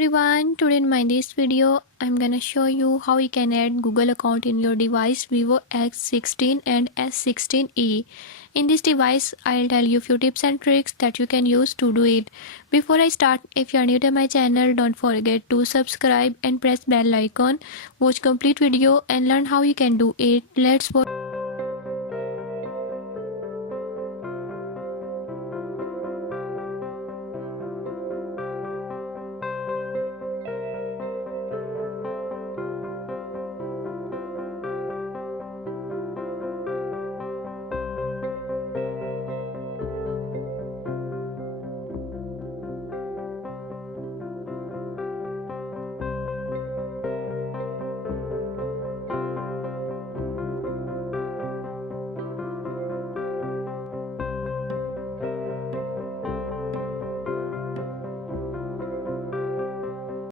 everyone, today in my this video I'm gonna show you how you can add Google account in your device Vivo X16 and S16e. In this device I'll tell you few tips and tricks that you can use to do it. Before I start, if you are new to my channel, don't forget to subscribe and press bell icon. Watch complete video and learn how you can do it. Let's watch.